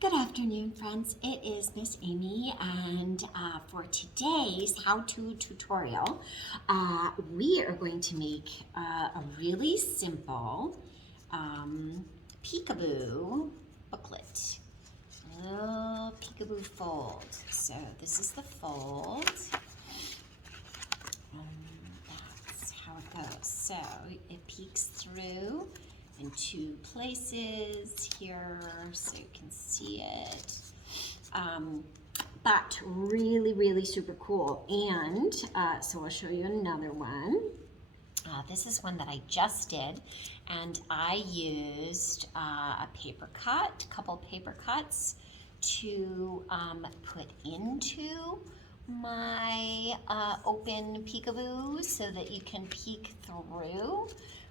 Good afternoon, friends. It is Miss Amy, and for today's how-to tutorial, we are going to make a really simple peekaboo booklet. A little peekaboo fold. So this is the fold. That's how it goes. So it peeks through in two places here so you can see it. But really super cool. And so I'll show you another one. This is one that I just did, and I used a paper cut, a couple paper cuts to put into my open peekaboo so that you can peek through,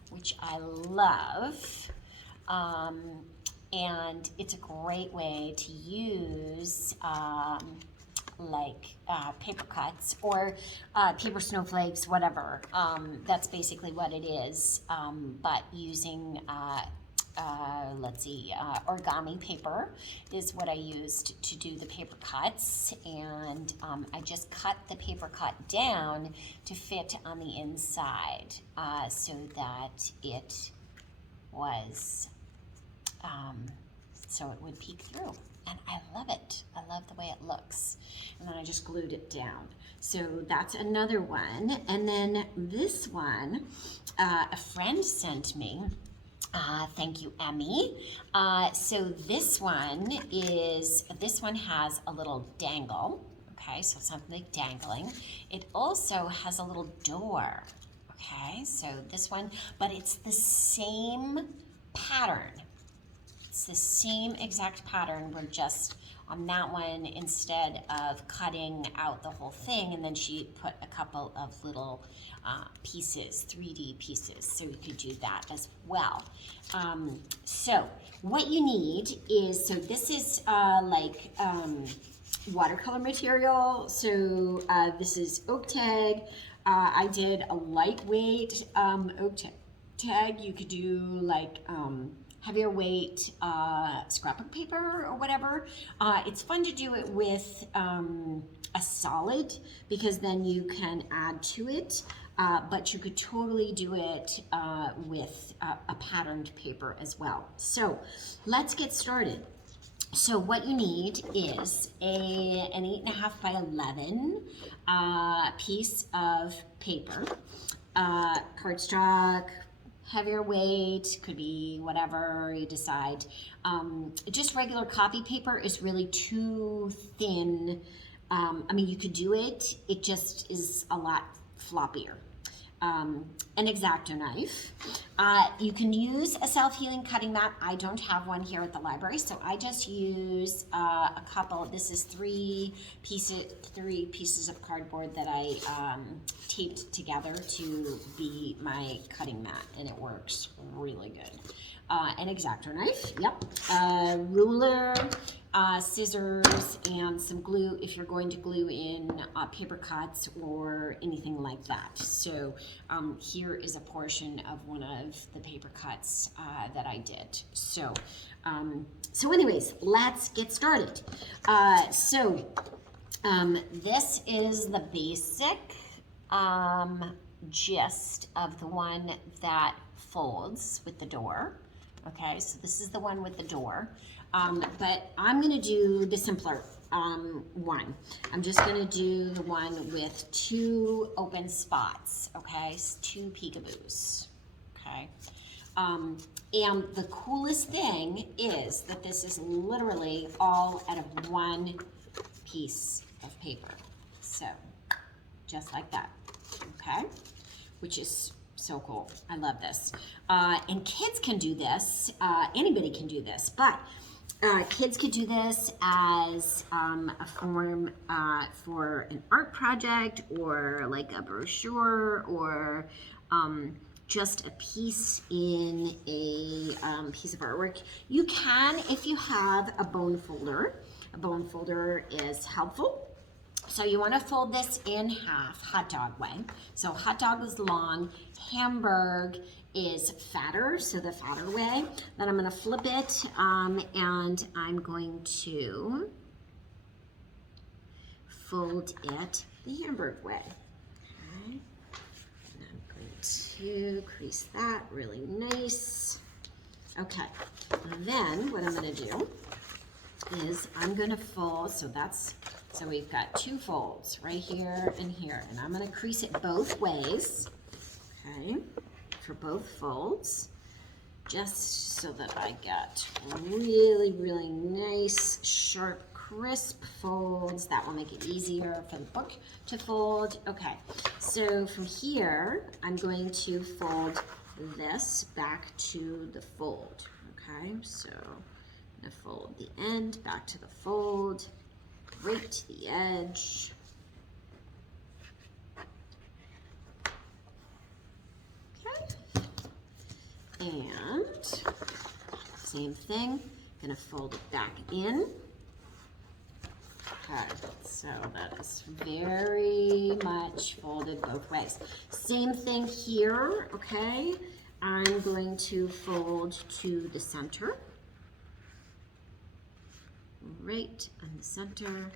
which I love. And it's a great way to use paper cuts or paper snowflakes, whatever. That's basically what it is, but using origami paper is what I used to do the paper cuts, and I just cut the paper cut down to fit on the inside so that it was so it would peek through. And I love it. I love the way it looks. And then I just glued it down. So that's another one. And then this one, a friend sent me. Thank you, Emmy. So this one has a little dangle. Okay, so something like dangling. It also has a little door. Okay, so this one, but it's the same pattern. It's the same exact pattern. We're just on that one, instead of cutting out the whole thing, and then she put a couple of little pieces, 3D pieces, so you could do that as well. So what you need is, so this is watercolor material. So this is oak tag. I did a lightweight oak tag. You could do like heavier weight scrapbook paper or whatever. It's fun to do it with a solid because then you can add to it, but you could totally do it with a patterned paper as well. So let's get started. So what you need is an 8.5 by 11 piece of paper, cardstock, heavier weight, could be whatever you decide. Just regular copy paper is really too thin. I mean, you could do it, it just is a lot floppier. An X-Acto knife. You can use a self-healing cutting mat. I don't have one here at the library, so I just use a couple. This is three pieces of cardboard that I taped together to be my cutting mat, and it works really good. An X-Acto knife, yep. Ruler, scissors, and some glue if you're going to glue in paper cuts or anything like that. So here is a portion of one of the paper cuts that I did. So anyways, let's get started. This is the basic gist of the one that folds with the door. Okay, so this is the one with the door, but I'm going to do the simpler one. I'm just going to do the one with two open spots, okay, 2 peekaboos, okay. And the coolest thing is that this is literally all out of one piece of paper, so just like that, okay, which is so cool. I love this. And kids can do this. Anybody can do this, but kids could do this as a form for an art project or like a brochure or just a piece in a piece of artwork. You can, if you have a bone folder. A bone folder is helpful. So you want to fold this in half, hot dog way. So hot dog is long, Hamburg is fatter, so the fatter way. Then I'm going to flip it, and I'm going to fold it the Hamburg way. Okay. And I'm going to crease that really nice. Okay, and then what I'm going to do is I'm going to fold, so we've got 2 folds right here and here, and I'm going to crease it both ways, okay, for both folds, just so that I get really, really nice, sharp, crisp folds. That will make it easier for the book to fold. Okay, so from here, I'm going to fold this back to the fold, okay, so I'm going to fold the end back to the fold, right to the edge. Okay. And same thing, going to fold it back in. Okay, so that is very much folded both ways. Same thing here, okay? I'm going to fold to the center. Right on the center,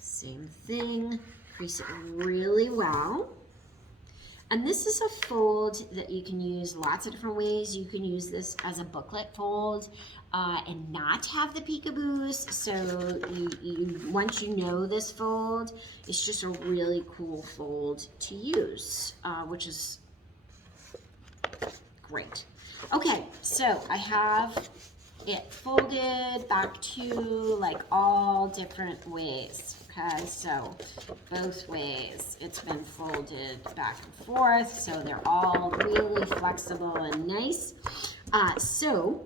same thing, crease it really well. And this is a fold that you can use lots of different ways. You can use this as a booklet fold and not have the peekaboos. So once you know this fold, it's just a really cool fold to use, which is great. Okay, so I have it folded back to like all different ways. Okay, so both ways it's been folded back and forth, so they're all really flexible and nice. So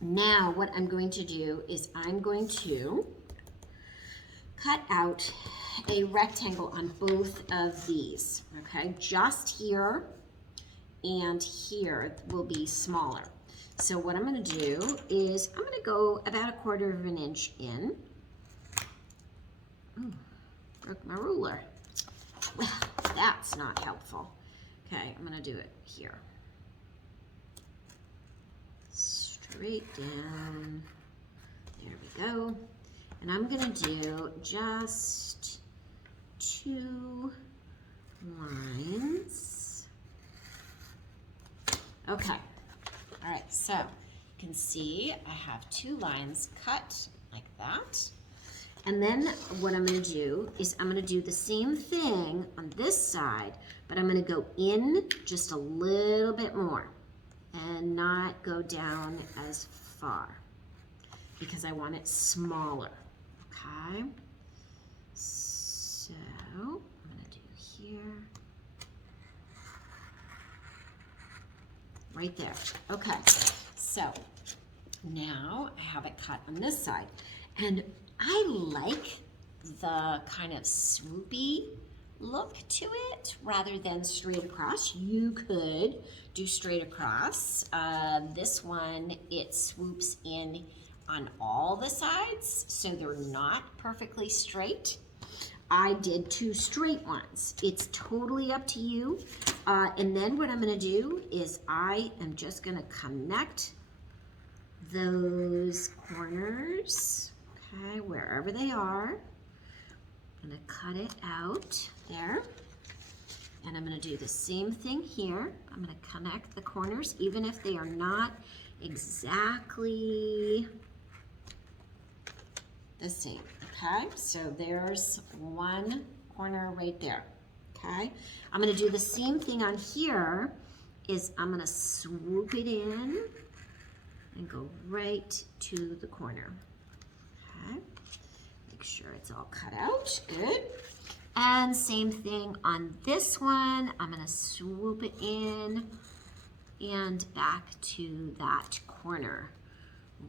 now what I'm going to do is I'm going to cut out a rectangle on both of these, okay? Just here and here will be smaller. So what I'm going to do is I'm going to go about 1/4 of an inch in. Ooh, broke my ruler. Well, that's not helpful. Okay, I'm going to do it here. Straight down. There we go. And I'm going to do just 2 lines. Okay. All right, so you can see I have 2 lines cut like that. And then what I'm going to do is I'm going to do the same thing on this side, but I'm going to go in just a little bit more and not go down as far because I want it smaller. Okay, so I'm going to do here. Right there. Okay, so now I have it cut on this side, and I like the kind of swoopy look to it rather than straight across. You could do straight across. This one, it swoops in on all the sides, so they're not perfectly straight. I did 2 straight ones. It's totally up to you. And then what I'm going to do is I am just going to connect those corners, okay, wherever they are. I'm going to cut it out there. And I'm going to do the same thing here. I'm going to connect the corners, even if they are not exactly the same. Okay, so there's 1 corner right there. Okay, I'm going to do the same thing on here. Is I'm going to swoop it in and go right to the corner. Okay, make sure it's all cut out. Good. And same thing on this one. I'm going to swoop it in and back to that corner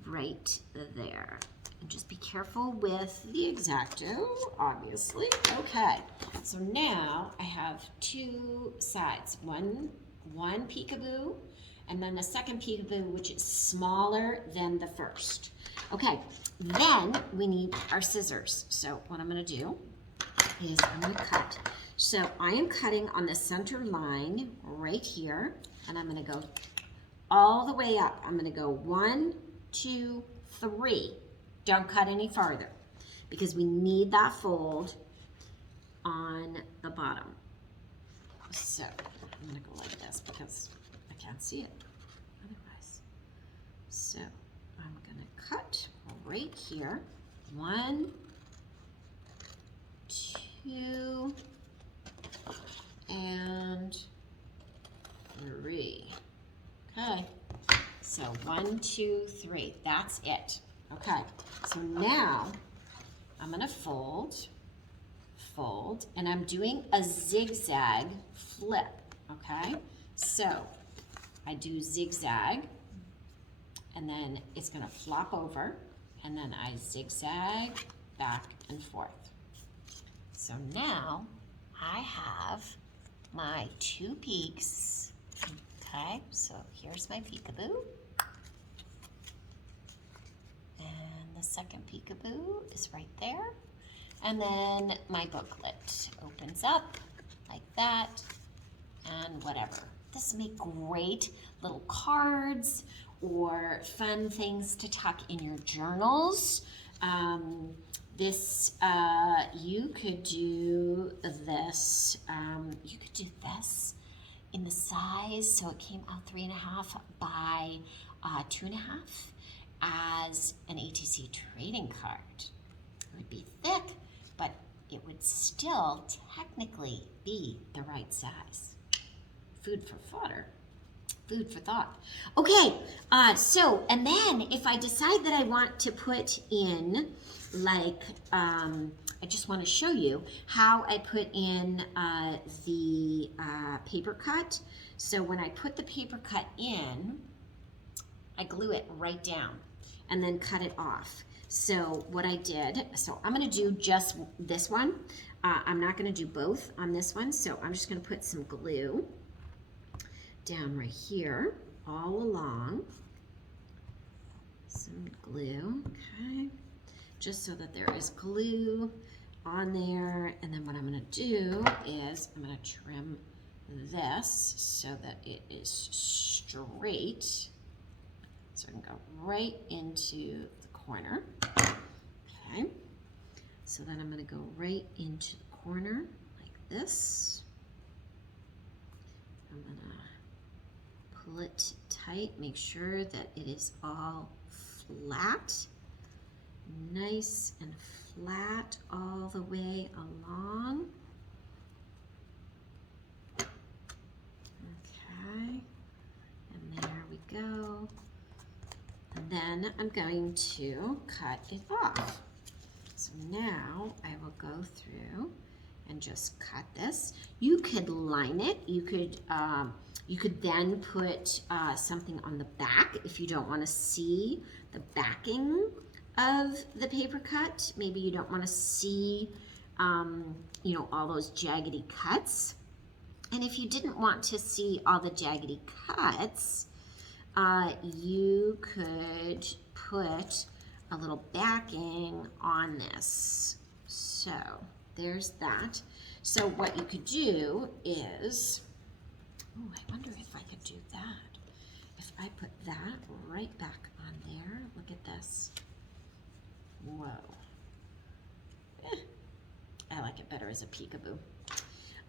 right there. And just be careful with the X-Acto, obviously. Okay, so now I have 2 sides. One peekaboo, and then the second peekaboo, which is smaller than the first. Okay, then we need our scissors. So what I'm going to do is I'm going to cut. So I am cutting on the center line right here, and I'm going to go all the way up. I'm gonna go 1, 2, 3. Don't cut any farther because we need that fold on the bottom. So I'm gonna go like this because I can't see it otherwise. So I'm gonna cut right here. 1, 2, and 3. Okay, so 1, 2, 3, that's it. Okay, so now I'm gonna fold, and I'm doing a zigzag flip, okay? So I do zigzag, and then it's gonna flop over, and then I zigzag back and forth. So now I have my 2 peaks. Okay, so here's my peekaboo. And the second peekaboo is right there. And then my booklet opens up like that and whatever. This make great little cards or fun things to tuck in your journals. You could do this. You could do this in the size, so it came out 3.5 by 2.5 as an ATC trading card. It would be thick, but it would still technically be the right size. Food for fodder. Food for thought. Okay, and then if I decide that I want to put in, like, I just want to show you how I put in the paper cut. So when I put the paper cut in, I glue it right down and then cut it off. So what I did, so I'm going to do just this one. I'm not going to do both on this one, so I'm just going to put some glue down right here, all along. Some glue, okay, just so that there is glue on there. And then what I'm going to do is I'm going to trim this so that it is straight, so I can go right into the corner. Okay, so then I'm going to go right into the corner like this. I'm going to pull it tight, make sure that it is all flat, nice and flat all the way along. Okay, and there we go. And then I'm going to cut it off. So now I will go through and just cut this. You could line it. You could then put something on the back if you don't want to see the backing of the paper cut. Maybe you don't want to see, all those jaggedy cuts. And if you didn't want to see all the jaggedy cuts, you could put a little backing on this. So there's that. So what you could do is, oh, I wonder if I could do that. If I put that right back on there, look at this. Whoa. I like it better as a peekaboo.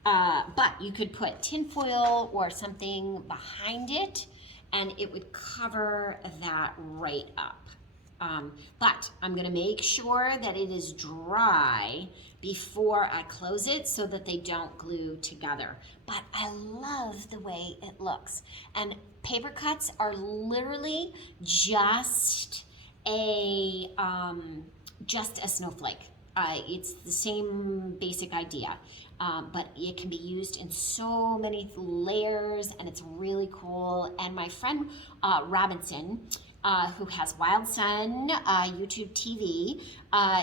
But you could put tinfoil or something behind it and it would cover that right up. But I'm gonna make sure that it is dry before I close it so that they don't glue together. But I love the way it looks. And paper cuts are literally just a snowflake. It's the same basic idea. But it can be used in so many layers and it's really cool. And my friend Robinson, who has Wildsunne YouTube TV,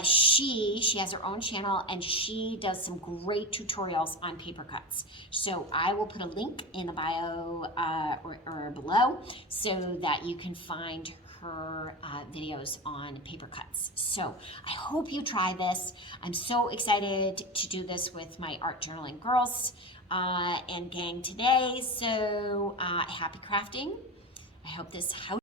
she has her own channel and she does some great tutorials on paper cuts. So I will put a link in the bio or below so that you can find her videos on paper cuts. So I hope you try this. I'm so excited to do this with my art journaling girls and gang today. So happy crafting. I hope this how